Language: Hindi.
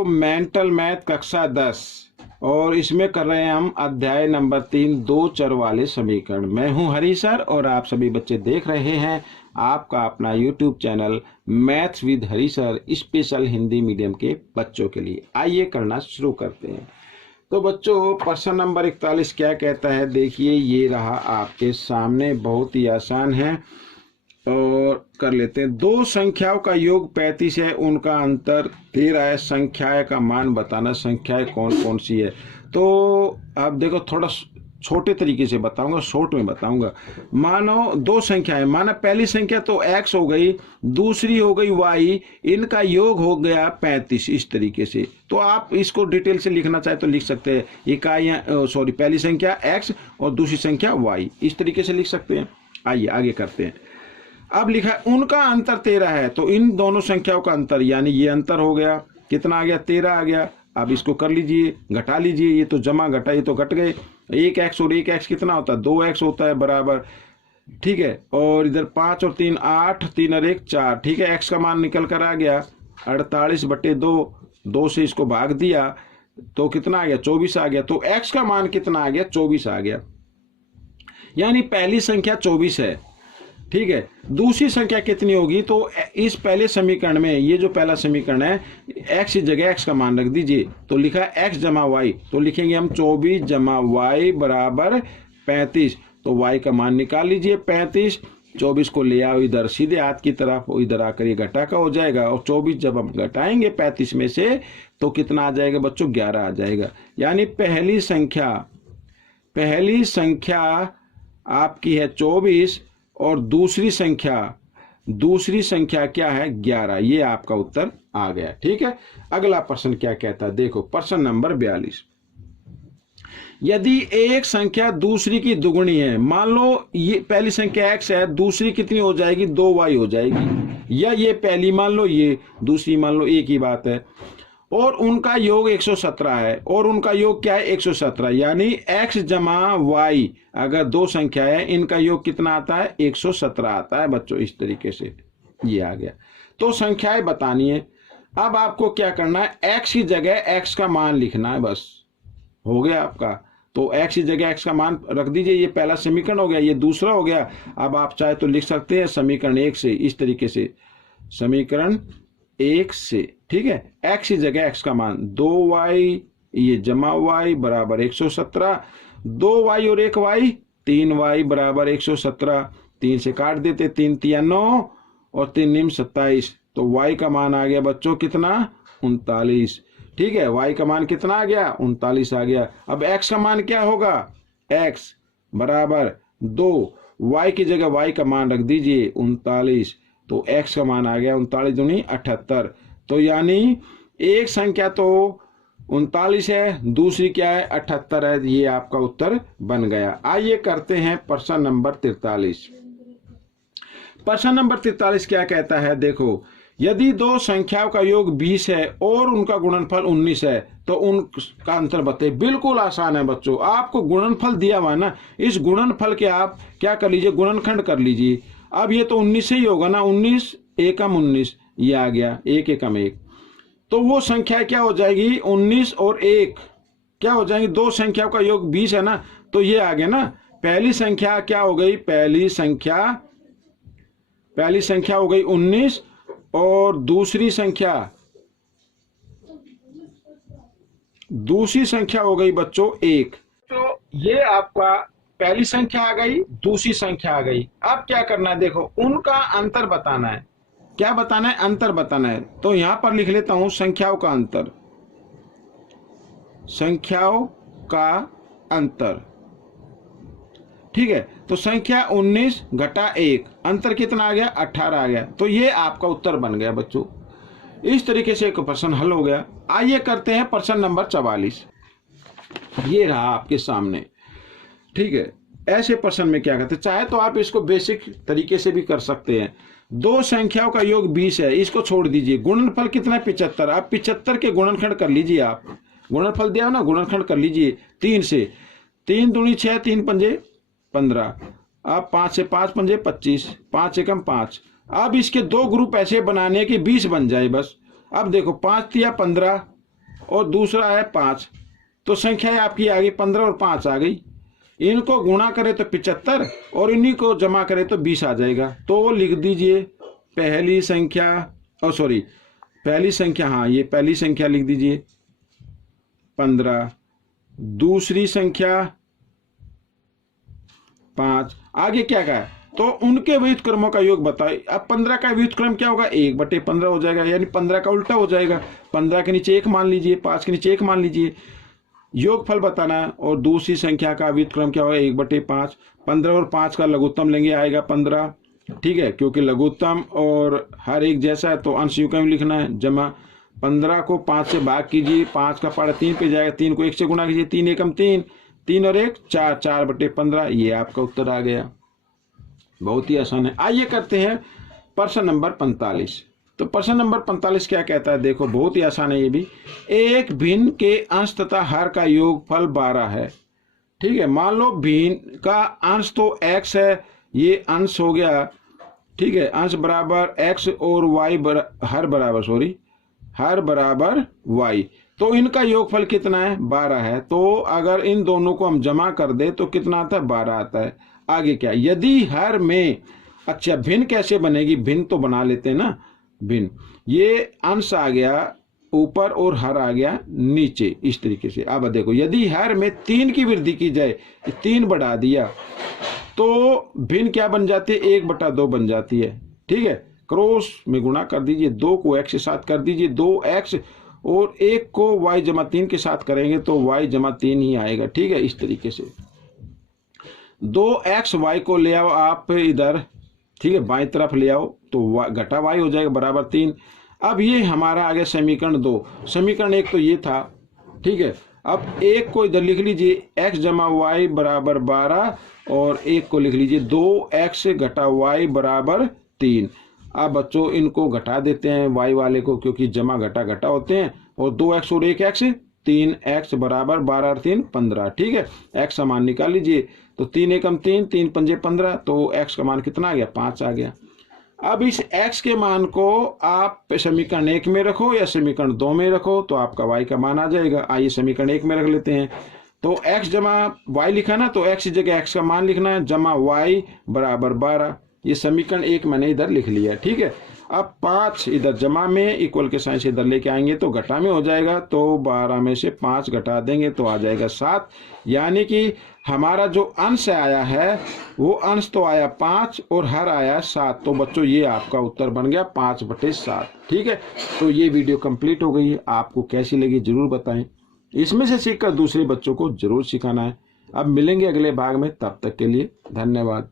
बच्चों मेंटल मैथ कक्षा 10 और इसमें कर रहे हैं हम अध्याय नंबर 3 दो चर वाले समीकरण। मैं हूं हरी सर और आप सभी बच्चे देख रहे हैं आपका अपना YouTube channel maths with Hari sir special Hindi medium के बच्चों के लिए। आइए करना शुरू करते हैं। तो बच्चों प्रश्न नंबर 41 क्या कहता है, देखिए ये रहा आपके सामने, बहुत ही आसान है और कर लेते हैं। दो संख्याओं का योग 35 है, उनका अंतर 13 है, संख्याएं का मान बताना, संख्याएं कौन कौन सी है। तो आप देखो थोड़ा छोटे तरीके से बताऊंगा, शॉर्ट में बताऊंगा। मानो दो संख्याएं, माना पहली संख्या तो x हो गई, दूसरी हो गई y, इनका योग हो गया 35 इस तरीके से। तो आप इसको डिटेल से लिखना चाहे तो लिख सकते हैं, इकाइयां पहली संख्या x और दूसरी संख्या y, इस तरीके से लिख सकते हैं। आइए आगे करते हैं। अब लिखा है उनका अंतर 13 है, तो इन दोनों संख्याओं का अंतर यानी ये अंतर हो गया, कितना आ गया 13 आ गया। अब इसको कर लीजिए, घटा लीजिए, ये तो जमा घटा, ये तो घट गए। 1x और 1x कितना होता है 2x होता है बराबर, ठीक है। और इधर 5 और 3 8, 3 और 1 4, ठीक है। x का मान निकल कर आ गया 48/2, 2 से इसको भाग दिया तो कितना आ गया 24 आ गया। तो x का मान कितना आ गया 24 आ गया, यानी पहली संख्या 24 है, ठीक है। दूसरी संख्या कितनी होगी, तो इस पहले समीकरण में ये जो पहला समीकरण है x की जगह x का मान रख दीजिए, तो लिखा है x जमा y, तो लिखेंगे हम 24 जमा y बराबर 35। तो y का मान निकाल लीजिए 35, 24 को ले आओ इधर सीधे हाथ की तरफ, इधर आकर ये घटा का हो जाएगा। और 24 जब हम घटाएंगे 35 में से तो कितना आ जाएगा बच्चों 11 आ जाएगा। यानी पहली संख्या आपकी है 24 और दूसरी संख्या क्या है 11। ये आपका उत्तर आ गया, ठीक है। अगला प्रश्न क्या कहता है, देखो प्रश्न नंबर 42। यदि एक संख्या दूसरी की दुगुनी है, मान लो ये पहली संख्या x है, दूसरी कितनी हो जाएगी 2y हो जाएगी, या ये पहली मान लो, ये दूसरी मान लो, एक ही बात है। और उनका योग 117 है, और उनका योग क्या है 117, यानी x जमा y, अगर दो संख्या है इनका योग कितना आता है 117 आता है बच्चों। इस तरीके से ये आ गया। तो संख्याएं बतानी है। अब आपको क्या करना है, x की जगह x का मान लिखना है, बस हो गया आपका। तो x की जगह x का मान रख दीजिए, ये पहला समीकरण हो गया, ये दूसरा हो गया। अब आप चाहे तो लिख सकते हैं समीकरण 1 से, इस तरीके से समीकरण 1 से, ठीक है। x की जगह x का मान 2y, ये जमा y बराबर 117, 2y और 1y 3y बराबर 117, 3 से काट देते, 3 3 9 और 3 9 27। तो y का मान आ गया बच्चों कितना 39, ठीक है। y का मान कितना आ गया 39 आ गया। अब x का मान क्या होगा, x बराबर 2, y की जगह y का मान रख दीजिए 39, तो x का मान आ गया 39 दूनी 78। तो यानी एक संख्या तो 39 है, दूसरी क्या है 78 है, ये आपका उत्तर बन गया। आइए करते हैं प्रश्न नंबर 43। प्रश्न नंबर 43 क्या कहता है, देखो यदि दो संख्याओं का योग 20 है और उनका गुणनफल 19 है तो उनका अंतर बताइए। बिल्कुल आसान है बच्चों, आपको गुणनफल दिया हुआ है ना, इस गुणनफल के आप क्या कर लीजिए गुणनखंड कर लीजिए। अब ये तो 19 से ही होगा ना, 19 एकम 19, ये आ गया 1 एकम 1, तो वो संख्या क्या हो जाएगी 19 और 1 क्या हो जाएंगी, दो संख्याओं का योग 20 है ना, तो ये आ गया ना। पहली संख्या क्या हो गई, पहली संख्या हो गई 19 और दूसरी संख्या हो गई बच्चों 1। तो ये आपका पहली संख्या आ गई, दूसरी संख्या आ गई। अब क्या करना है, देखो उनका अंतर बताना है। क्या बताना है, अंतर बताना है। तो यहां पर लिख लेता हूं संख्याओं का अंतर, ठीक है। तो संख्या 19 घटा 1, अंतर कितना आ गया 18 आ गया। तो ये आपका उत्तर बन गया बच्चों। इस तरीके से एक प्रश्न हल हो गया। आइए करते हैं प्रश्न नंबर 44। ये रहा आपके सामने, ठीक है। ऐसे प्रश्न में क्या करते हैं, चाहे तो आप इसको बेसिक तरीके से भी कर सकते हैं। दो संख्याओं का योग 20 है, इसको छोड़ दीजिए, गुणनफल कितना है 75। आप 75 के गुणनखंड कर लीजिए, आप गुणनफल दिया ना गुणनखंड कर लीजिए 3 से, 3 दूनी 6, 3 पंजे 15, अब 5 से 5 पंजे 25, 5 एकम 5। अब इसके दो ग्रुप ऐसे बनाने कि 20 बन जाए बस। अब देखो 5 तिया 15, और दूसरा है 5, तो संख्या आपकी आ गई 15 और 5 आ गई। इनको गुणा करें तो 75 और इन्हीं को जमा करें तो 20 आ जाएगा। तो लिख दीजिए पहली संख्या, पहली संख्या, हाँ ये पहली संख्या लिख दीजिए 15, दूसरी संख्या 5, आगे क्या कहा है तो उनके व्युत्क्रमों का योग बताओ। अब 15 का व्युत्क्रम क्या होगा, 1/15 हो जाएगा, यानी 15 का उल्टा हो जाएगा। 15 के नीचे 1 मान लीजिए, 5 के नीचे 1 मान लीजिए, योगफल बताना है। और दूसरी संख्या का व्युत्क्रम क्या होगा, 1/5। 15 और 5 का लघुत्तम लेंगे, आएगा 15, ठीक है, क्योंकि लघुत्तम और हर एक जैसा है तो अंश योग में लिखना है। जमा 15 को 5 से भाग कीजिए, 5 का पहाड़ा 3 पे जाएगा, 3 को 1 से गुणा कीजिए, 3 एकम 3, 3 और 1 4, 4/15, ये आपका उत्तर आ गया। बहुत ही आसान है। आइए करते हैं प्रश्न नंबर 45। तो प्रश्न नंबर 45 क्या कहता है, देखो बहुत ही आसान है ये भी। एक भिन्न के अंश तथा हर का योगफल 12 है, ठीक है। मान लो भिन्न का अंश तो x है, ये अंश हो गया, ठीक है, अंश बराबर x और y हर बराबर y, तो इनका योगफल कितना है, 12 है। तो अगर इन दोनों को हम जमा कर दे तो कितना आता है, 12 आता है। आगे क्या, यदि हर में, अच्छा भिन्न कैसे बनेगी, भिन्न तो बना लेते हैं ना, भिन्न, ये अंश आ गया ऊपर और हर आ गया नीचे, इस तरीके से। अब देखो यदि हर में 3 की वृद्धि की जाए, 3 बढ़ा दिया तो भिन्न क्या बन जाती है, 1/2 बन जाती है, ठीक है। क्रॉस में गुणा कर दीजिए, 2 को x के साथ कर दीजिए, 2x और 1 को y जमा 3 के साथ करेंगे तो y जमा 3 ही आएगा, ठीक है। इस तरीके से 2x y को ले आओ आप इधर, ठीक है, बाएं तरफ ले आओ तो घटा y हो जाएगा बराबर 3। अब ये हमारा आ गया समीकरण 2। समीकरण 1 तो ये था, ठीक है। अब 1 को इधर लिख लीजिए, x जमा y बराबर 12 और 1 को लिख लीजिए 2x घटा y बराबर 3। अब बच्चों इनको घटा देते हैं y वाले को, क्योंकि जमा घटा घटा होते हैं, और 2x और 1x 3x बराबर 12 और 3 15, ठीक है। x का मान निकाल लीजिए, तो 3 एकम 3, 3 पंजे 15, तो x का मान कितना आ गया, 5 आ गया। अब इस x के मान को आप समीकरण 1 में रखो या समीकरण 2 में रखो तो आपका y का मान आ जाएगा। आइए समीकरण 1 में रख लेते हैं। तो x जमा y लिखा ना, तो x की जगह x का मान लिखना है, जमा y बराबर 12। ये समीकरण 1 मैंने इधर लिख लिया, ठीक है। अब 5 इधर जमा में, इक्वल के साइन से इधर लेके आएंगे तो घटा में हो जाएगा, तो 12 में से 5 घटा देंगे तो आ जाएगा 7। यानी कि हमारा जो अंश आया है वो अंश तो आया 5 और हर आया 7। तो बच्चों ये आपका उत्तर बन गया 5/7, ठीक है। तो ये वीडियो कंप्लीट हो गई है। आपको कैसी लगी जरूर बताएं, इसमें से सीखकर दूसरे बच्चों को जरूर सिखाना है। अब मिलेंगे अगले भाग में, तब तक के लिए धन्यवाद।